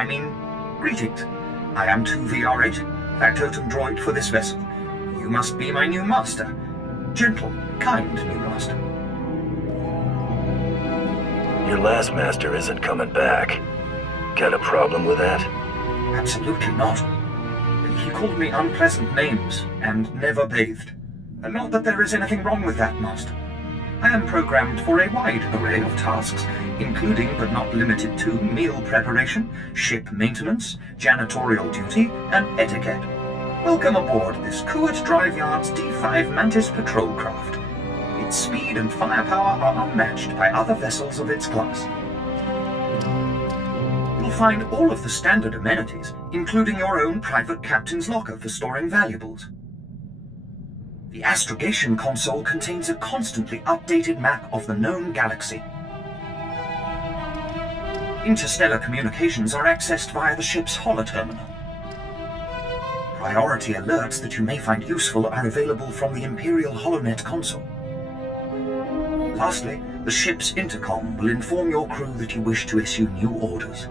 Greetings. I am 2VR8, factotum droid for this vessel. You must be my new master. Gentle, kind new master. Your last master isn't coming back. Got a problem with that? Absolutely not. He called me unpleasant names and never bathed. Not that there is anything wrong with that, master. I am programmed for a wide array of tasks, including but not limited to meal preparation, ship maintenance, janitorial duty, and etiquette. Welcome aboard this Kuat Drive Yard's D5 Mantis patrol craft. Its speed and firepower are unmatched by other vessels of its class. You'll find all of the standard amenities, including your own private captain's locker for storing valuables. The astrogation console contains a constantly updated map of the known galaxy. Interstellar communications are accessed via the ship's holoterminal. Priority alerts that you may find useful are available from the Imperial HoloNet console. Lastly, the ship's intercom will inform your crew that you wish to issue new orders.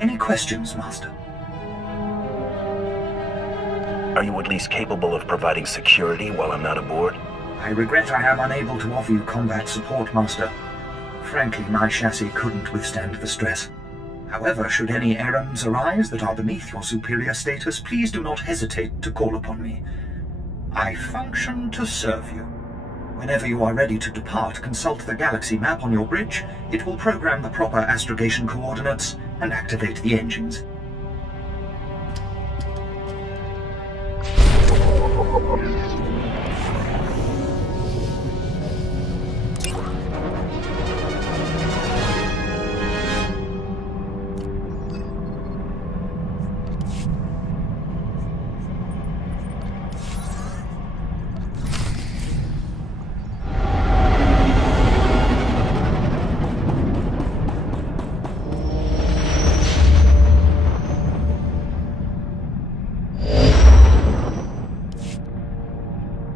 Any questions, Master? Are you at least capable of providing security while I'm not aboard? I regret I am unable to offer you combat support, Master. Frankly, my chassis couldn't withstand the stress. However, should any errands arise that are beneath your superior status, please do not hesitate to call upon me. I function to serve you. Whenever you are ready to depart, consult the galaxy map on your bridge. It will program the proper astrogation coordinates and activate the engines.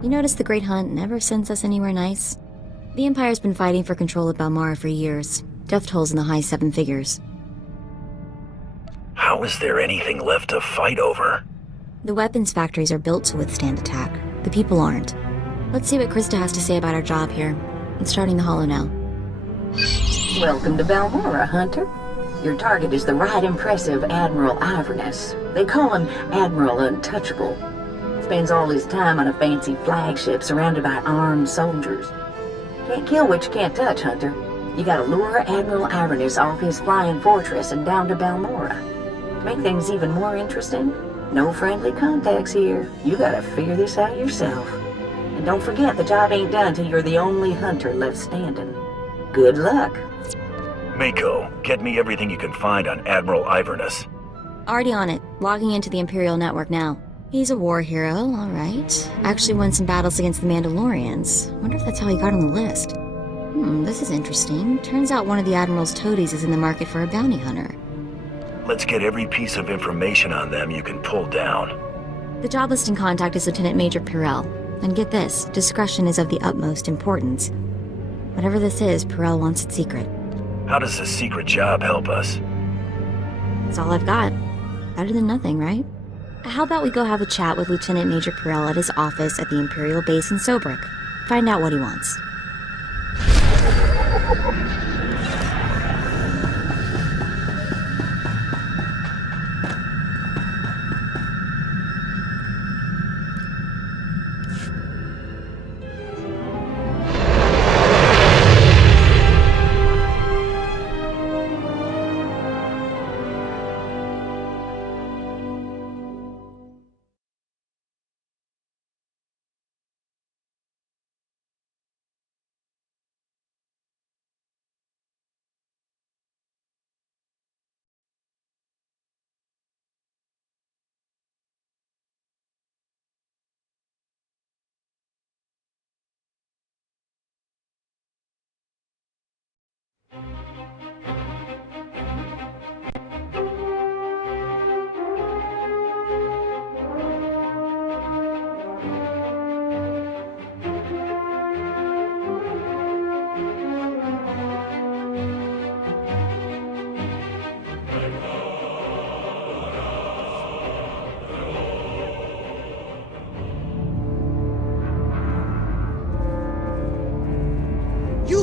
You notice the Great Hunt never sends us anywhere nice? The Empire's been fighting for control of Balmorra for years. Death tolls in the high 7 figures. How is there anything left to fight over? The weapons factories are built to withstand attack. The people aren't. Let's see what Krista has to say about our job here. I'm starting the holo now. Welcome to Balmorra, Hunter. Your target is the right impressive Admiral Iverness. They call him Admiral Untouchable. Spends all his time on a fancy flagship surrounded by armed soldiers. Can't kill what you can't touch, Hunter. You gotta lure Admiral Iverness off his flying fortress and down to Balmorra. To make things even more interesting, no friendly contacts here. You gotta figure this out yourself. And don't forget, the job ain't done till you're the only hunter left standing. Good luck. Mako, get me everything you can find on Admiral Iverness. Already on it. Logging into the Imperial network now. He's a war hero, alright. Actually won some battles against the Mandalorians. Wonder if that's how he got on the list. This is interesting. Turns out one of the Admiral's toadies is in the market for a bounty hunter. Let's get every piece of information on them you can pull down. The job listing contact is Lieutenant Major Pirel. And get this, discretion is of the utmost importance. Whatever this is, Pirel wants it secret. How does this secret job help us? That's all I've got. Better than nothing, right? How about we go have a chat with Lieutenant Major Pirel at his office at the Imperial base in Sobrik? Find out what he wants.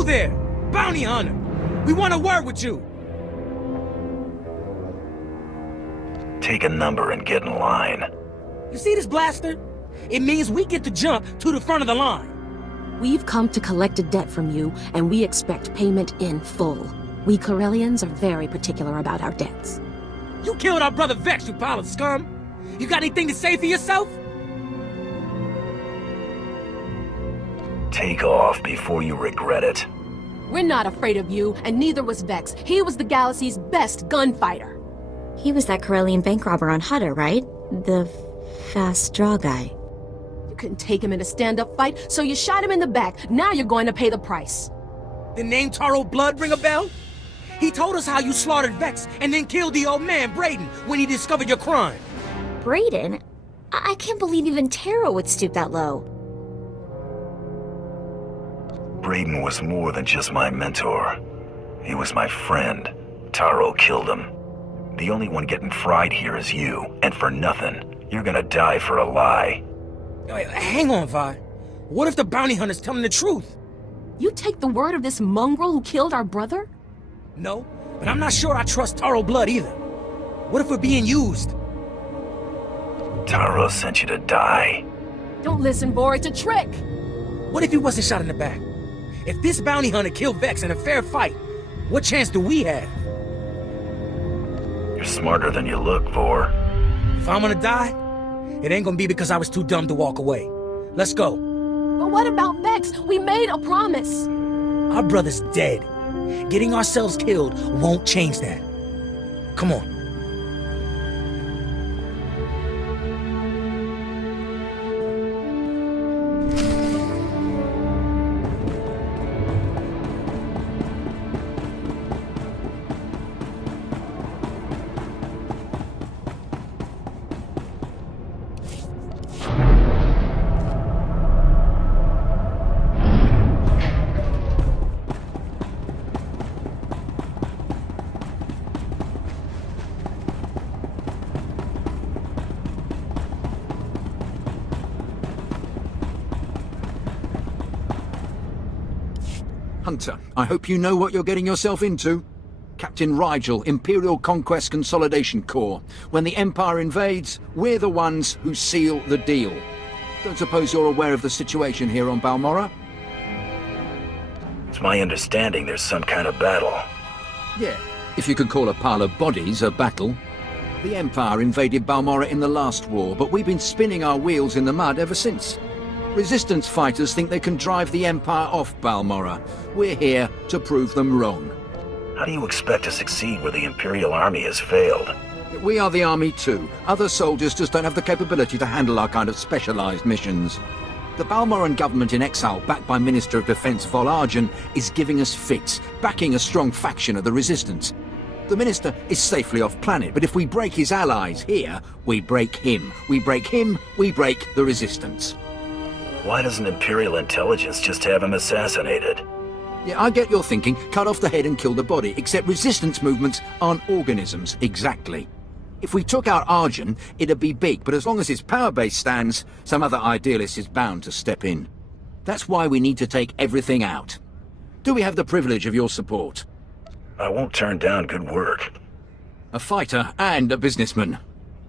You there! Bounty hunter! We want a word with you! Take a number and get in line. You see this blaster? It means we get to jump to the front of the line. We've come to collect a debt from you, and we expect payment in full. We Corellians are very particular about our debts. You killed our brother Vex, you pile of scum! You got anything to say for yourself? Take off before you regret it. We're not afraid of you, and neither was Vex. He was the galaxy's best gunfighter. He was that Corellian bank robber on Hutter, right? The fast draw guy. You couldn't take him in a stand-up fight, so you shot him in the back. Now you're going to pay the price. The name Taro Blood ring a bell? He told us how you slaughtered Vex and then killed the old man, Brayden, when he discovered your crime. Brayden? I can't believe even Taro would stoop that low. Brayden was more than just my mentor. He was my friend. Taro killed him. The only one getting fried here is you, and for nothing. You're gonna die for a lie. Wait, hang on, Vi. What if the bounty hunter's telling the truth? You take the word of this mongrel who killed our brother? No, but I'm not sure I trust Taro Blood either. What if we're being used? Taro sent you to die. Don't listen, Vor, it's a trick! What if he wasn't shot in the back? If this bounty hunter killed Vex in a fair fight, what chance do we have? You're smarter than you look, Vor. If I'm gonna die, it ain't gonna be because I was too dumb to walk away. Let's go. But what about Vex? We made a promise. Our brother's dead. Getting ourselves killed won't change that. Come on. Hunter, I hope you know what you're getting yourself into. Captain Rigel, Imperial Conquest Consolidation Corps. When the Empire invades, we're the ones who seal the deal. Don't suppose you're aware of the situation here on Balmorra? It's my understanding there's some kind of battle. Yeah, if you could call a pile of bodies a battle. The Empire invaded Balmorra in the last war, but we've been spinning our wheels in the mud ever since. Resistance fighters think they can drive the Empire off Balmorra. We're here to prove them wrong. How do you expect to succeed where the Imperial Army has failed? We are the Army too. Other soldiers just don't have the capability to handle our kind of specialized missions. The Balmorran government in exile, backed by Minister of Defense Vol Argen, is giving us fits, backing a strong faction of the Resistance. The Minister is safely off-planet, but if we break his allies here, we break him. We break him, we break the Resistance. Why doesn't Imperial Intelligence just have him assassinated? Yeah, I get your thinking. Cut off the head and kill the body, except resistance movements aren't organisms, exactly. If we took out Argen, it'd be big, but as long as his power base stands, some other idealist is bound to step in. That's why we need to take everything out. Do we have the privilege of your support? I won't turn down good work. A fighter and a businessman.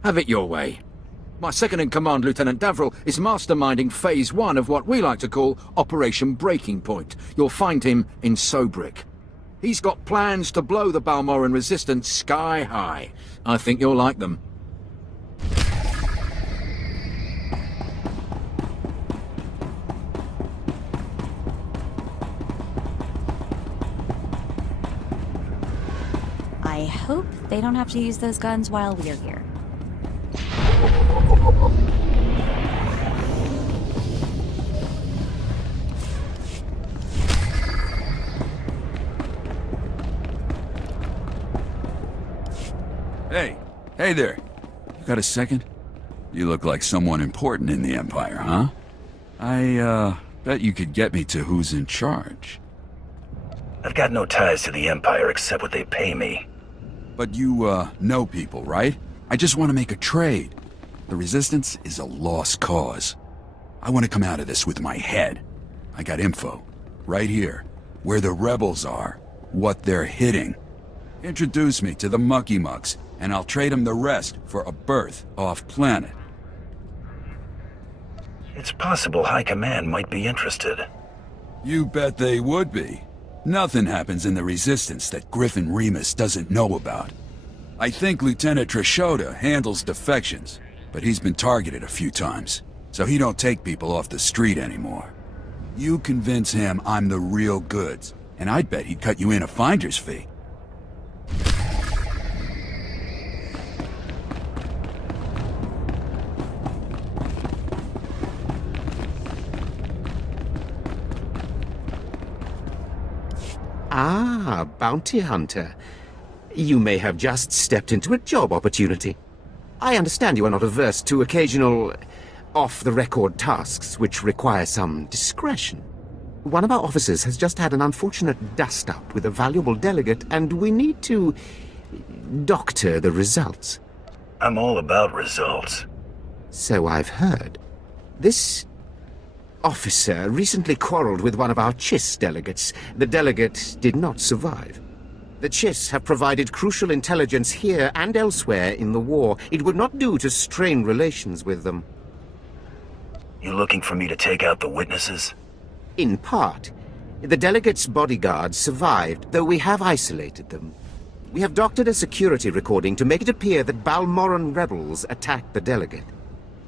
Have it your way. My second-in-command, Lieutenant Davril, is masterminding Phase 1 of what we like to call Operation Breaking Point. You'll find him in Sobrik. He's got plans to blow the Balmorran resistance sky high. I think you'll like them. I hope they don't have to use those guns while we're here. Hey there. You got a second? You look like someone important in the Empire, huh? I, bet you could get me to who's in charge. I've got no ties to the Empire except what they pay me. But you, know people, right? I just want to make a trade. The Resistance is a lost cause. I want to come out of this with my head. I got info. Right here. where the rebels are, what they're hitting. Introduce me to the Mucky Mucks, and I'll trade them the rest for a berth off-planet. It's possible High Command might be interested. You bet they would be. Nothing happens in the Resistance that Griffin Remus doesn't know about. I think Lieutenant Trishota handles defections, but he's been targeted a few times, so he don't take people off the street anymore. You convince him I'm the real goods, and I'd bet he'd cut you in a finder's fee. Ah, bounty hunter. You may have just stepped into a job opportunity. I understand you are not averse to occasional off-the-record tasks which require some discretion. One of our officers has just had an unfortunate dust-up with a valuable delegate, and we need to doctor the results. I'm all about results. So I've heard. This officer recently quarreled with one of our Chiss delegates. The delegate did not survive. The Chiss have provided crucial intelligence here and elsewhere in the war. It would not do to strain relations with them. You looking for me to take out the witnesses? In part. The delegate's bodyguards survived, though we have isolated them. We have doctored a security recording to make it appear that Balmorran rebels attacked the delegate.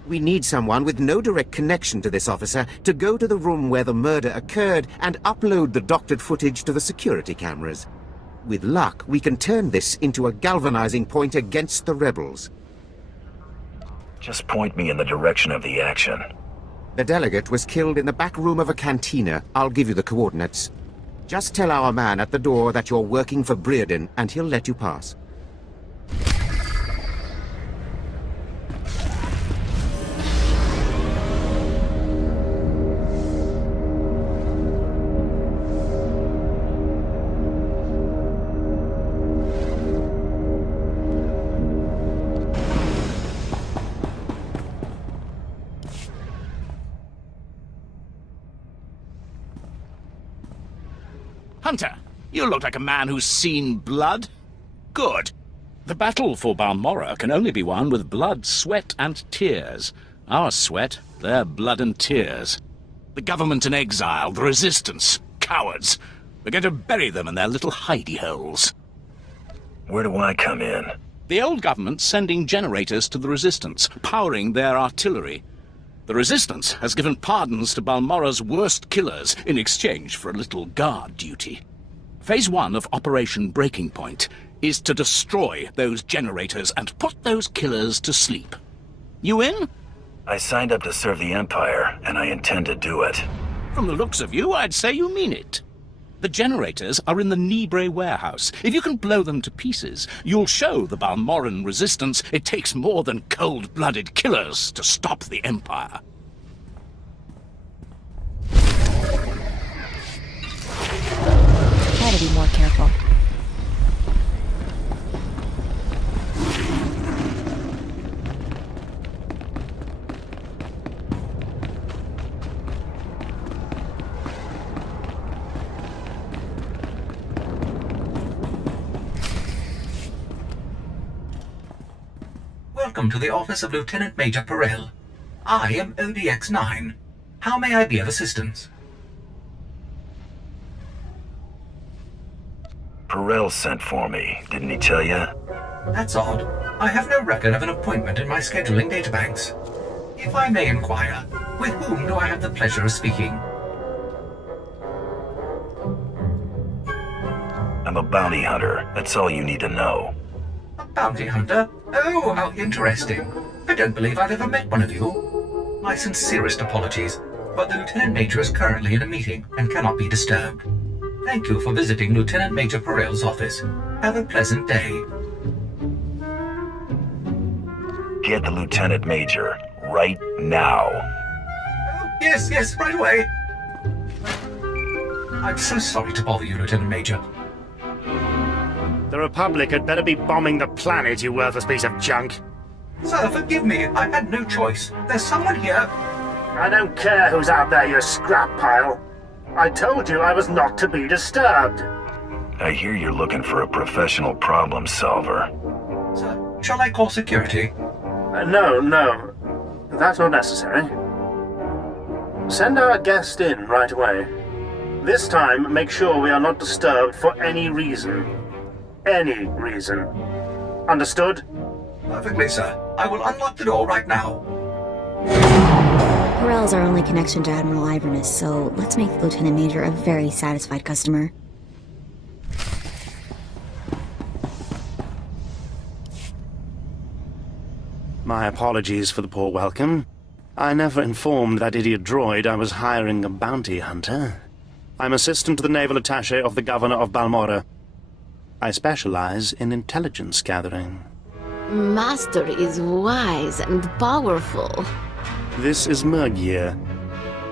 We need someone with no direct connection to this officer to go to the room where the murder occurred and upload the doctored footage to the security cameras. With luck, we can turn this into a galvanizing point against the rebels. Just point me in the direction of the action. The delegate was killed in the back room of a cantina. I'll give you the coordinates. Just tell our man at the door that you're working for Breredan, and he'll let you pass. Hunter, you look like a man who's seen blood. Good. The battle for Balmorra can only be won with blood, sweat, and tears. Our sweat, their blood and tears. The government in exile, the resistance, cowards. We're going to bury them in their little hidey holes. Where do I come in? The old government's sending generators to the resistance, powering their artillery. The Resistance has given pardons to Balmorra's worst killers in exchange for a little guard duty. Phase 1 of Operation Breaking Point is to destroy those generators and put those killers to sleep. You in? I signed up to serve the Empire, and I intend to do it. From the looks of you, I'd say you mean it. The generators are in the Nibre warehouse. If you can blow them to pieces, you'll show the Balmorran resistance it takes more than cold-blooded killers to stop the Empire. Try to be more careful. Welcome to the office of Lieutenant Major Perel. I am ODX-9. How may I be of assistance? Perel sent for me, didn't he tell you? That's odd. I have no record of an appointment in my scheduling databanks. If I may inquire, with whom do I have the pleasure of speaking? I'm a bounty hunter. That's all you need to know. A bounty hunter? Oh, how interesting. I don't believe I've ever met one of you. My sincerest apologies, but the Lieutenant Major is currently in a meeting and cannot be disturbed. Thank you for visiting Lieutenant Major Perel's office. Have a pleasant day. Get the Lieutenant Major right now. Oh, yes, right away. I'm so sorry to bother you, Lieutenant Major. The Republic had better be bombing the planet, you worthless piece of junk. Sir, forgive me. I had no choice. There's someone here. I don't care who's out there, you scrap pile. I told you I was not to be disturbed. I hear you're looking for a professional problem solver. Sir, shall I call security? No. That's not necessary. Send our guest in right away. This time, make sure we are not disturbed for any reason. Any reason. Understood? Perfectly, sir. I will unlock the door right now. Corell's our only connection to Admiral Iverness, so let's make the Lieutenant Major a very satisfied customer. My apologies for the poor welcome. I never informed that idiot droid I was hiring a bounty hunter. I'm assistant to the naval attaché of the Governor of Balmorra. I specialize in intelligence gathering. Master is wise and powerful. This is Mergier,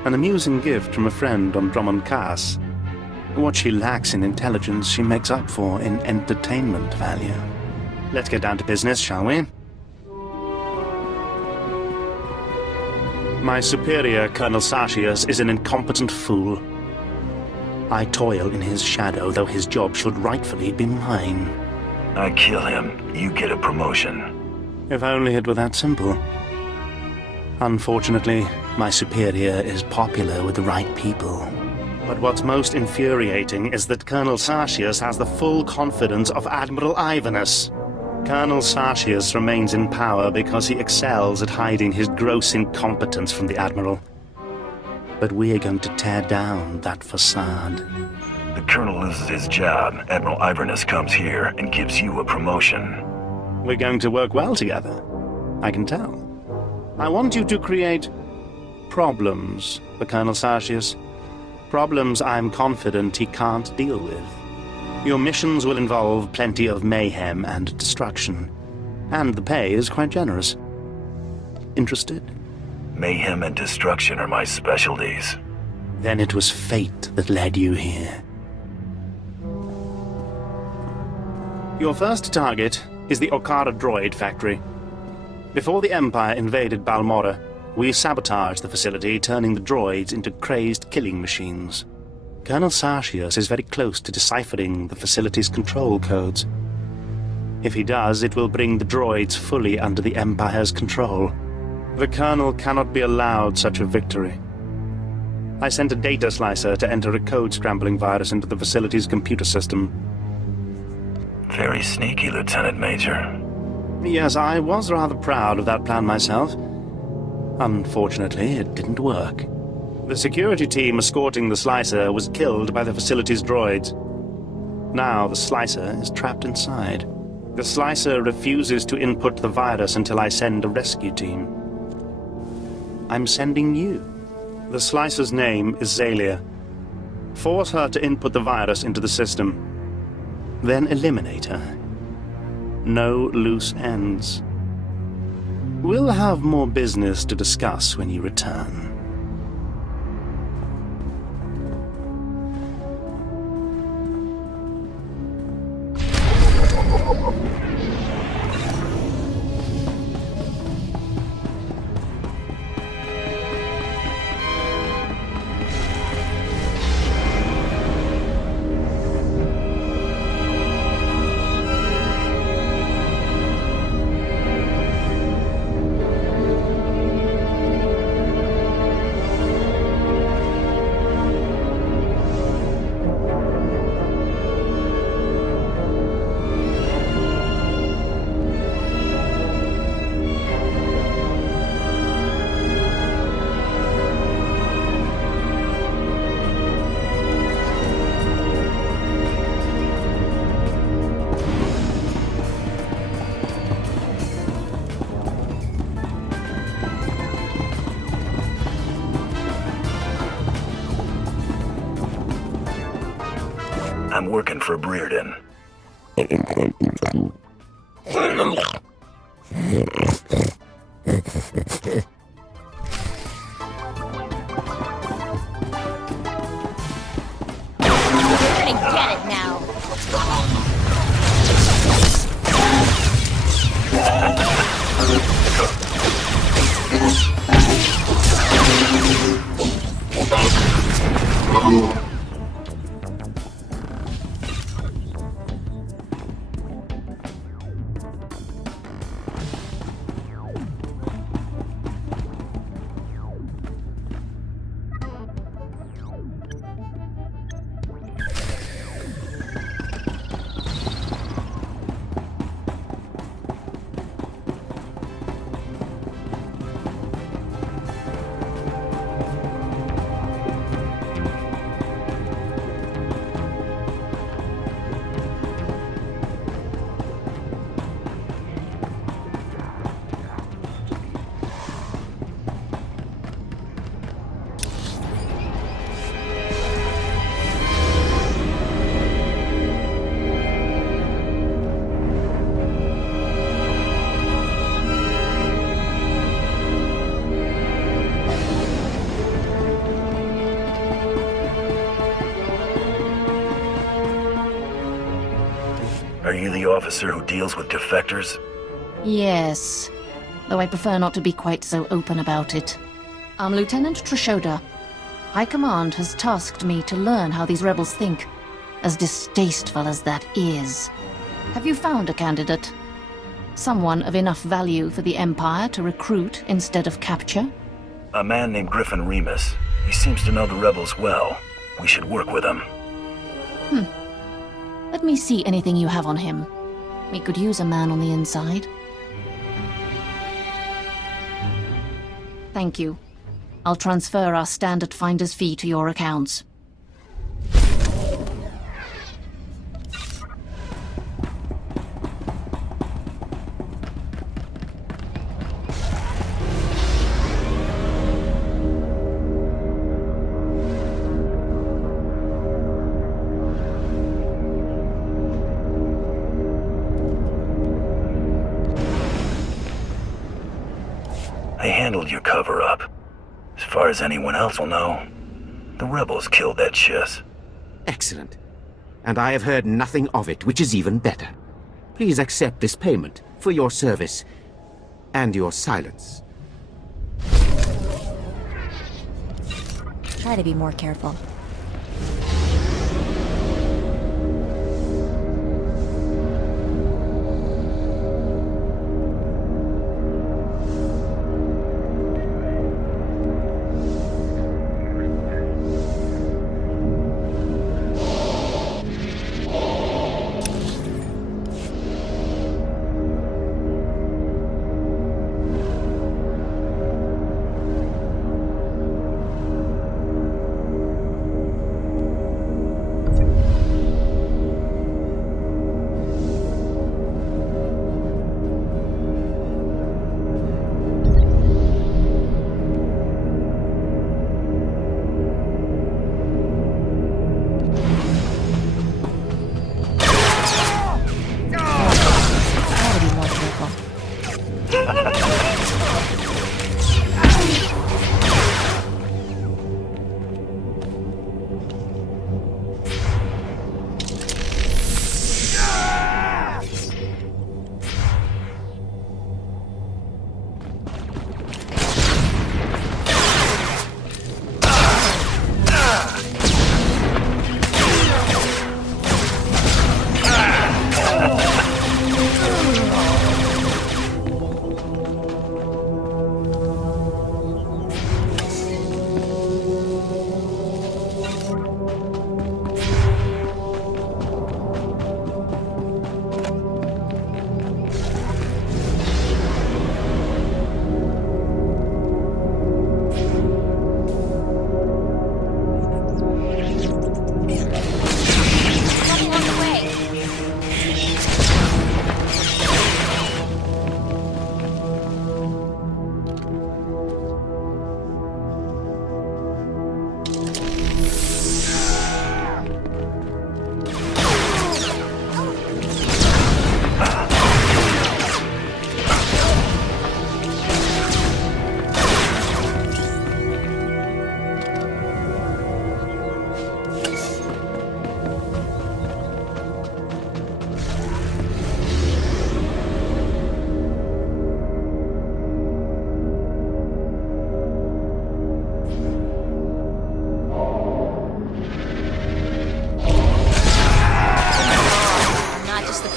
an amusing gift from a friend on Drummond Cass. What she lacks in intelligence, she makes up for in entertainment value. Let's get down to business, shall we? My superior, Colonel Sartius, is an incompetent fool. I toil in his shadow, though his job should rightfully be mine. I kill him, you get a promotion. If only it were that simple. Unfortunately, my superior is popular with the right people. But what's most infuriating is that Colonel Sartius has the full confidence of Admiral Iverness. Colonel Sartius remains in power because he excels at hiding his gross incompetence from the Admiral. But we are going to tear down that facade. The Colonel loses his job, Admiral Iverness comes here and gives you a promotion. We're going to work well together. I can tell. I want you to create problems for Colonel Sartius. Problems I'm confident he can't deal with. Your missions will involve plenty of mayhem and destruction. And the pay is quite generous. Interested? Mayhem and destruction are my specialties. Then it was fate that led you here. Your first target is the Okara droid factory. Before the Empire invaded Balmorra, we sabotaged the facility, turning the droids into crazed killing machines. Colonel Sartius is very close to deciphering the facility's control codes. If he does, it will bring the droids fully under the Empire's control. The Colonel cannot be allowed such a victory. I sent a data slicer to enter a code-scrambling virus into the facility's computer system. Very sneaky, Lieutenant Major. Yes, I was rather proud of that plan myself. Unfortunately, it didn't work. The security team escorting the slicer was killed by the facility's droids. Now the slicer is trapped inside. The slicer refuses to input the virus until I send a rescue team. I'm sending you. The slicer's name is Zalia. Force her to input the virus into the system. Then eliminate her. No loose ends. We'll have more business to discuss when you return. I'm working for Brearden. You're gonna get it now. Are you the officer who deals with defectors? Yes, though I prefer not to be quite so open about it. I'm Lieutenant Trishoda. High Command has tasked me to learn how these rebels think, as distasteful as that is. Have you found a candidate? Someone of enough value for the Empire to recruit instead of capture? A man named Griffin Remus. He seems to know the rebels well. We should work with him. Let me see anything you have on him. We could use a man on the inside. Thank you. I'll transfer our standard finder's fee to your accounts. I handled your cover-up. As far as anyone else will know, the rebels killed that Chiss. Excellent. And I have heard nothing of it, which is even better. Please accept this payment for your service and your silence. Try to be more careful.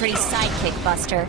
pretty sidekick, Buster.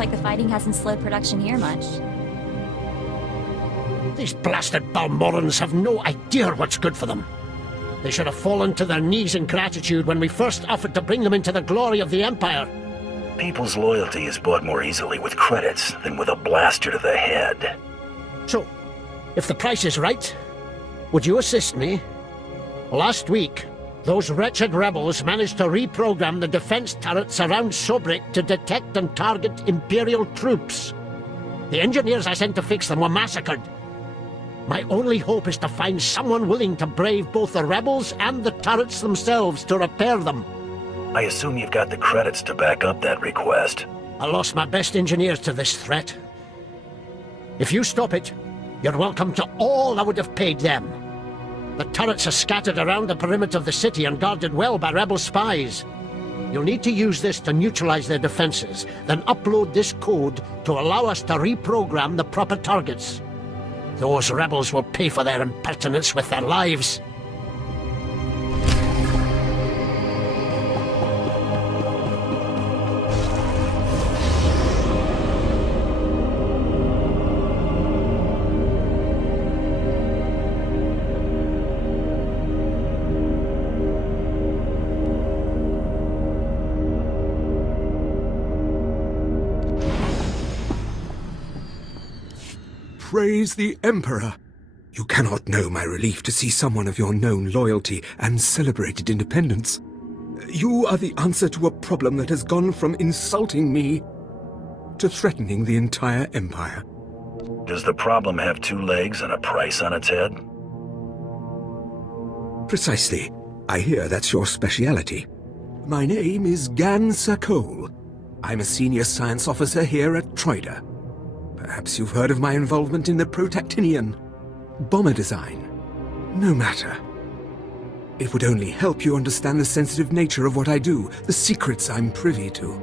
like the fighting hasn't slowed production here much. These blasted Balmorrans have no idea what's good for them. They should have fallen to their knees in gratitude when we first offered to bring them into the glory of the Empire. People's loyalty is bought more easily with credits than with a blaster to the head. So, if the price is right, would you assist me? Last week, Those wretched rebels managed to reprogram the defense turrets around Sobrik to detect and target Imperial troops. The engineers I sent to fix them were massacred. My only hope is to find someone willing to brave both the rebels and the turrets themselves to repair them. I assume you've got the credits to back up that request. I lost my best engineers to this threat. If you stop it, you're welcome to all I would have paid them. The turrets are scattered around the perimeter of the city and guarded well by rebel spies. You'll need to use this to neutralize their defenses, then upload this code to allow us to reprogram the proper targets. Those rebels will pay for their impertinence with their lives. Praise the Emperor! You cannot know my relief to see someone of your known loyalty and celebrated independence. You are the answer to a problem that has gone from insulting me to threatening the entire Empire. Does the problem have two legs and a price on its head? Precisely. I hear that's your speciality. My name is Gan Sakol. I'm a senior science officer here at Troida. Perhaps you've heard of my involvement in the Protactinian bomber design. No matter. It would only help you understand the sensitive nature of what I do, the secrets I'm privy to.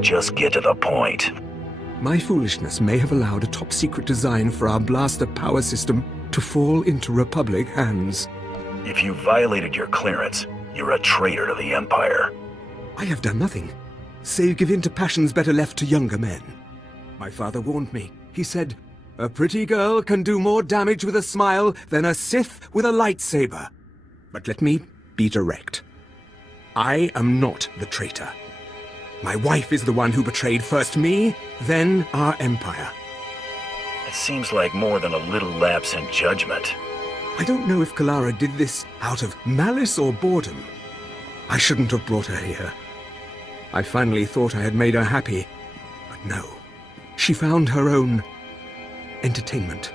Just get to the point. My foolishness may have allowed a top-secret design for our blaster power system to fall into Republic hands. If you violated your clearance, you're a traitor to the Empire. I have done nothing, save give in to passions better left to younger men. My father warned me. He said, "A pretty girl can do more damage with a smile than a Sith with a lightsaber." But let me be direct. I am not the traitor. My wife is the one who betrayed first me, then our Empire. It seems like more than a little lapse in judgment. I don't know if Kalara did this out of malice or boredom. I shouldn't have brought her here. I finally thought I had made her happy, but no. She found her own entertainment.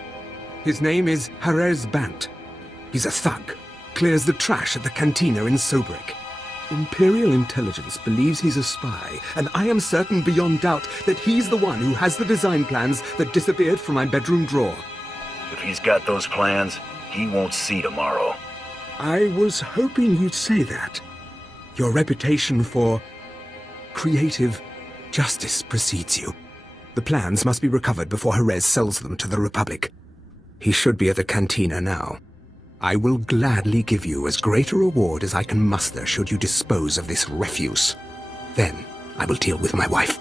His name is Harez Bant. He's a thug, clears the trash at the cantina in Sobrik. Imperial intelligence believes he's a spy, and I am certain beyond doubt that he's the one who has the design plans that disappeared from my bedroom drawer. If he's got those plans, he won't see tomorrow. I was hoping you'd say that. Your reputation for creative justice precedes you. The plans must be recovered before Harez sells them to the Republic. He should be at the cantina now. I will gladly give you as great a reward as I can muster should you dispose of this refuse. Then I will deal with my wife.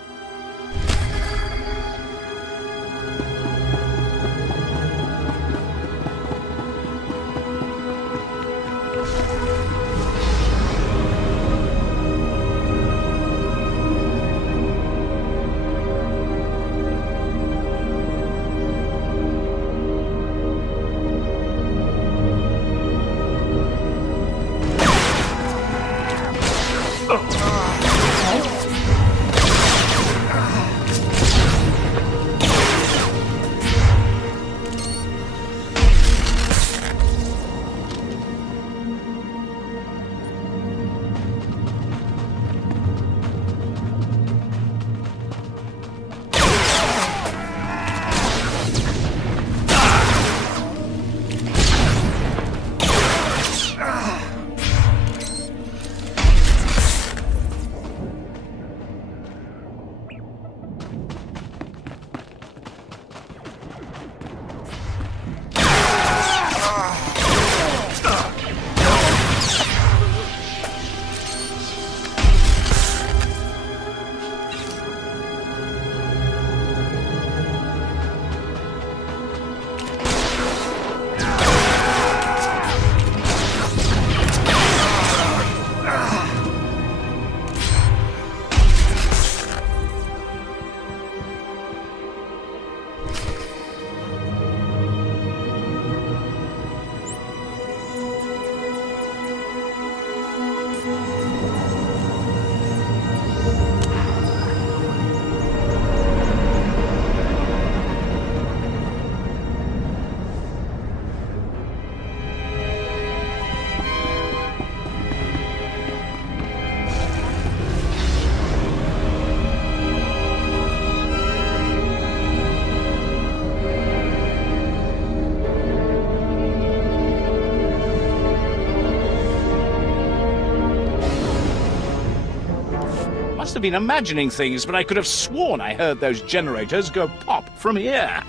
must have been imagining things, but I could have sworn I heard those generators go pop from here.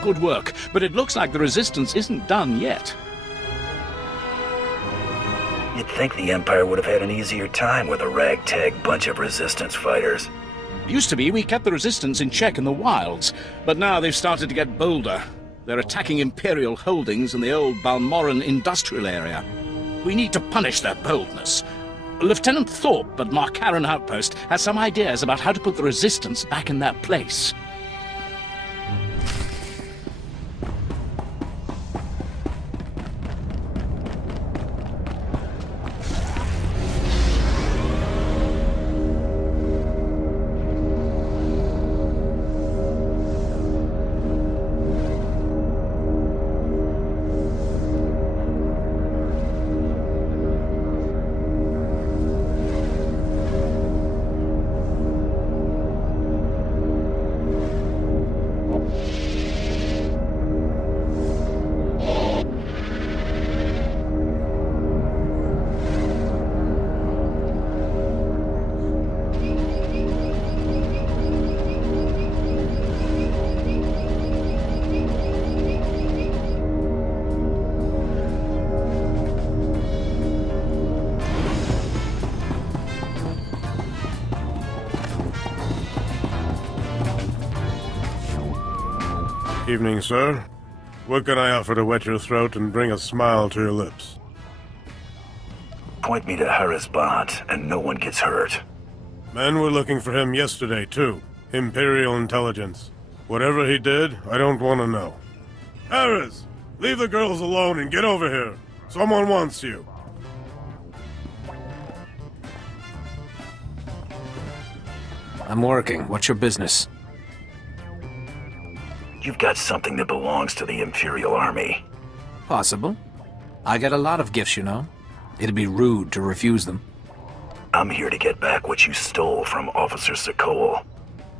Good work, but it looks like the Resistance isn't done yet. You'd think the Empire would have had an easier time with a ragtag bunch of Resistance fighters. Used to be we kept the Resistance in check in the wilds, but now they've started to get bolder. They're attacking Imperial holdings in the old Balmorran industrial area. We need to punish their boldness. Lieutenant Thorpe at Marcaran Outpost has some ideas about how to put the Resistance back in their place. Evening, sir. What can I offer to wet your throat and bring a smile to your lips? Point me to Harris Bond, and no one gets hurt. Men were looking for him yesterday, too. Imperial intelligence. Whatever he did, I don't want to know. Harris! Leave the girls alone and get over here. Someone wants you. I'm working. What's your business? You've got something that belongs to the Imperial Army. Possible. I get a lot of gifts, you know. It'd be rude to refuse them. I'm here to get back what you stole from Officer Sokol.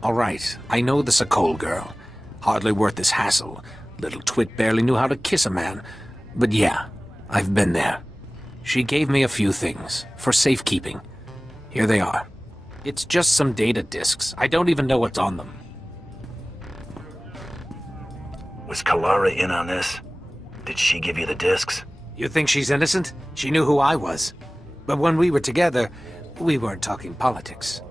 All right, I know the Sokol girl. Hardly worth this hassle. Little twit barely knew how to kiss a man. But yeah, I've been there. She gave me a few things, for safekeeping. Here they are. It's just some data disks. I don't even know what's on them. Was Kalara in on this? Did she give you the discs? You think she's innocent? She knew who I was. But when we were together, we weren't talking politics.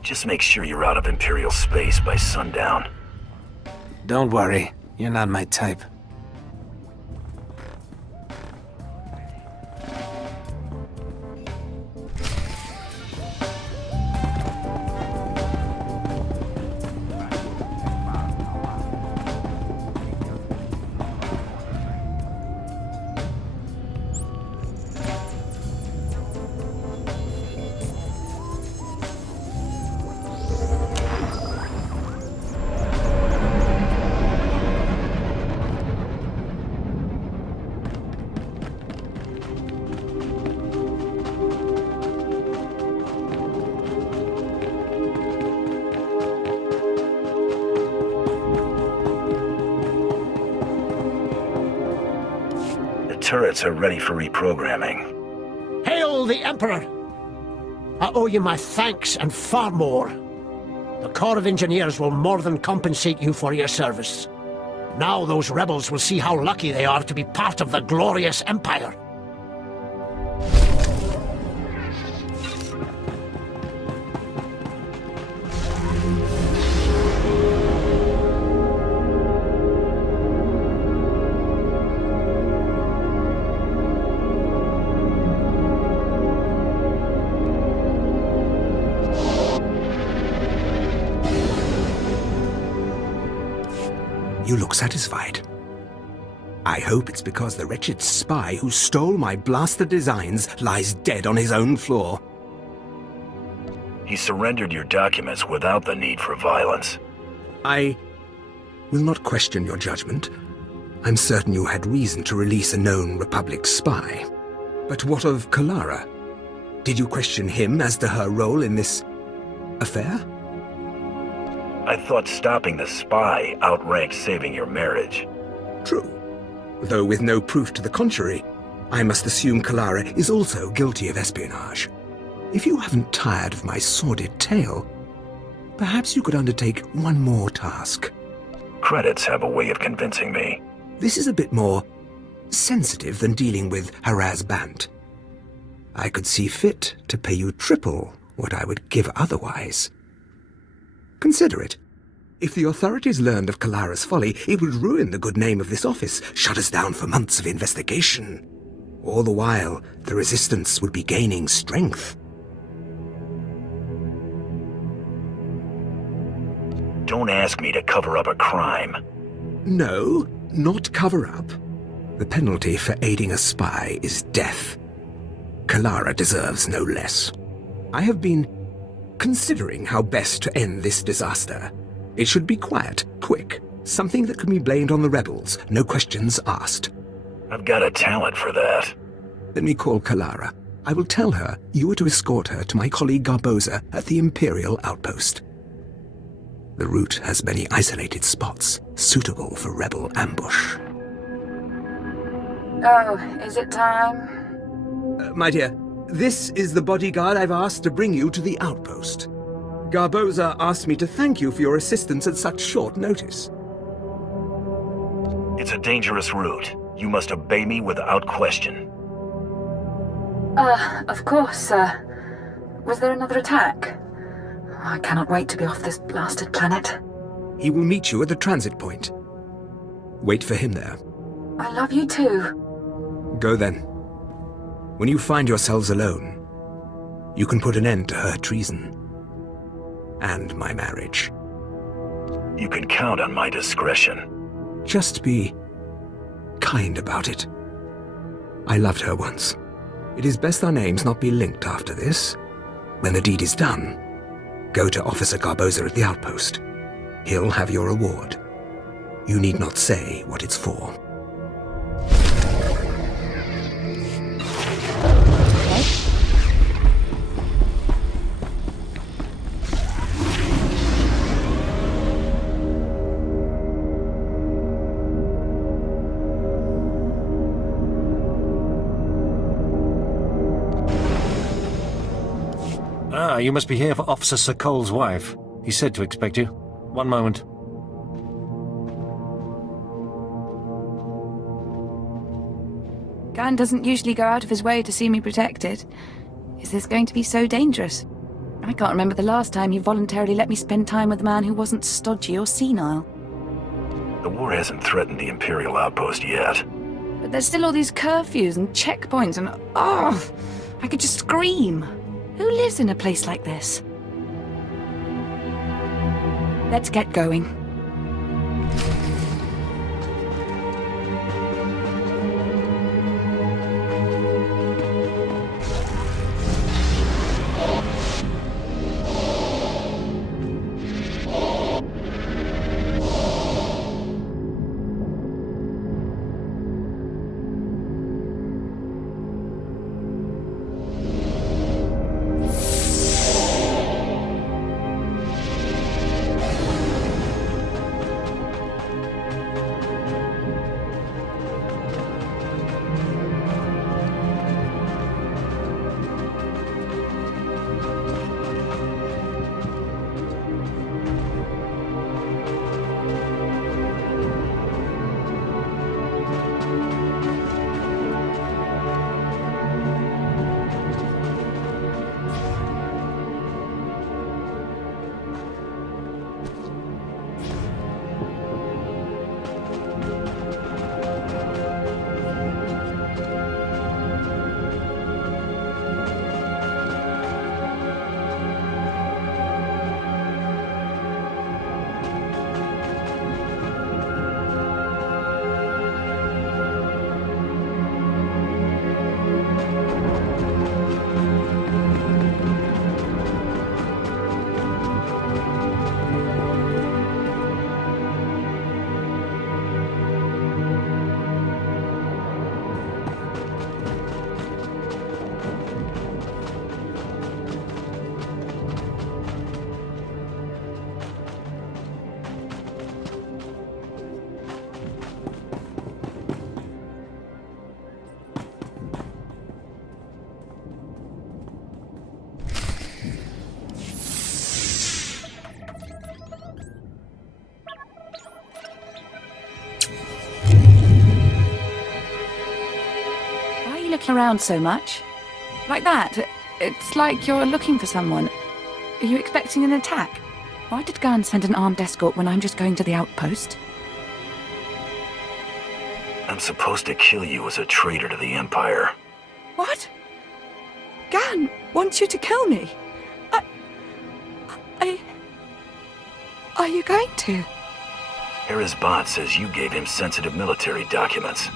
Just make sure you're out of Imperial space by sundown. Don't worry, you're not my type. Turrets are ready for reprogramming. Hail the Emperor! I owe you my thanks and far more. The Corps of Engineers will more than compensate you for your service. Now those rebels will see how lucky they are to be part of the glorious Empire. You look satisfied. I hope it's because the wretched spy who stole my blaster designs lies dead on his own floor. He surrendered your documents without the need for violence. I will not question your judgment. I'm certain you had reason to release a known Republic spy. But what of Kalara? Did you question him as to her role in this affair? I thought stopping the spy outranked saving your marriage. True. Though with no proof to the contrary, I must assume Kalara is also guilty of espionage. If you haven't tired of my sordid tale, perhaps you could undertake one more task. Credits have a way of convincing me. This is a bit more sensitive than dealing with Haraz Bant. I could see fit to pay you triple what I would give otherwise. Consider it. If the authorities learned of Kalara's folly, it would ruin the good name of this office, shut us down for months of investigation. All the while, the Resistance would be gaining strength. Don't ask me to cover up a crime. No, not cover up. The penalty for aiding a spy is death. Kalara deserves no less. I have been considering how best to end this disaster. It should be quiet, quick, something that can be blamed on the rebels, no questions asked. I've got a talent for that. Let me call Kalara. I will tell her you are to escort her to my colleague Garboza at the Imperial outpost. The route has many isolated spots, suitable for rebel ambush. Oh, is it time? My dear, this is the bodyguard I've asked to bring you to the outpost. Garboza asked me to thank you for your assistance at such short notice. It's a dangerous route. You must obey me without question. Of course, sir. Was there another attack? I cannot wait to be off this blasted planet. He will meet you at the transit point. Wait for him there. I love you too. Go then. When you find yourselves alone, you can put an end to her treason. And my marriage. You can count on my discretion. Just be kind about it. I loved her once. It is best our names not be linked after this. When the deed is done, go to Officer Garboza at the outpost. He'll have your reward. You need not say what it's for. Ah, you must be here for Officer Sir Cole's wife. He said to expect you. One moment. Gan doesn't usually go out of his way to see me protected. Is this going to be so dangerous? I can't remember the last time he voluntarily let me spend time with a man who wasn't stodgy or senile. The war hasn't threatened the Imperial outpost yet. But there's still all these curfews and checkpoints and... oh! I could just scream. Who lives in a place like this? Let's get going. you looking around so much? Like that? It's like you're looking for someone. Are you expecting an attack? Why did Garn send an armed escort when I'm just going to the outpost? I'm supposed to kill you as a traitor to the Empire. What? Garn wants you to kill me? Are you going to? Harris Bot says you gave him sensitive military documents.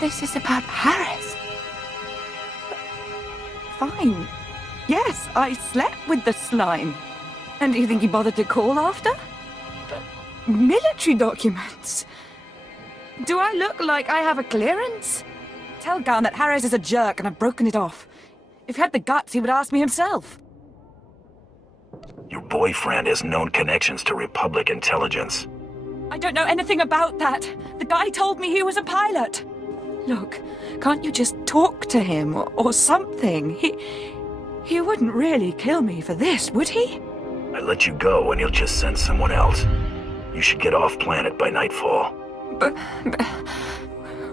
This is about Harris. Fine. Yes, I slept with the slime. And do you think he bothered to call after? Military documents. Do I look like I have a clearance? Tell Garn that Harris is a jerk and I've broken it off. If he had the guts, he would ask me himself. Your boyfriend has known connections to Republic intelligence. I don't know anything about that. The guy told me he was a pilot. Look, can't you just talk to him or something? He wouldn't really kill me for this, would he? I let you go and he'll just send someone else. You should get off planet by nightfall. But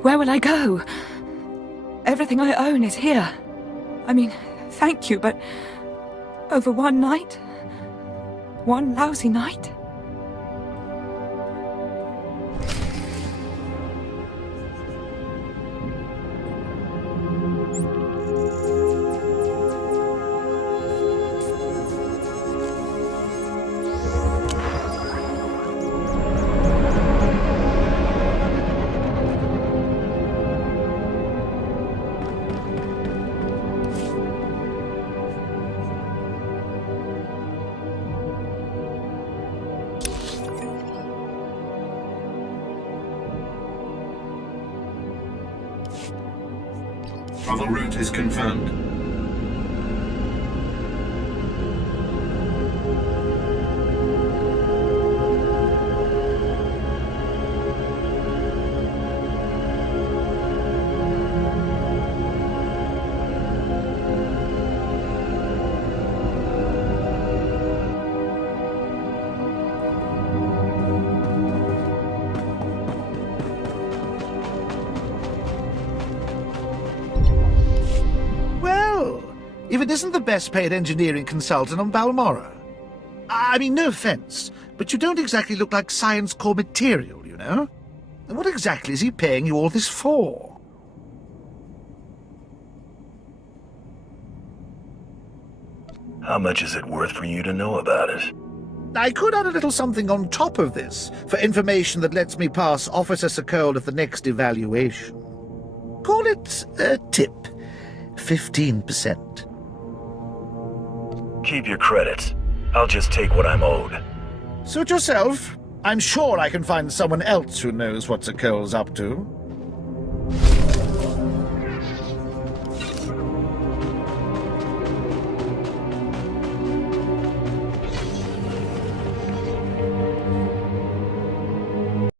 where will I go? Everything I own is here. I mean, thank you, but over one night? One lousy night? Travel route is confirmed. If it isn't the best-paid engineering consultant on Balmorra. I mean, no offense, but you don't exactly look like science core material, you know? What exactly is he paying you all this for? How much is it worth for you to know about it? I could add a little something on top of this, for information that lets me pass Officer Sokol at the next evaluation. Call it a tip. 15%. Keep your credits. I'll just take what I'm owed. Suit yourself. I'm sure I can find someone else who knows what Sokol's up to.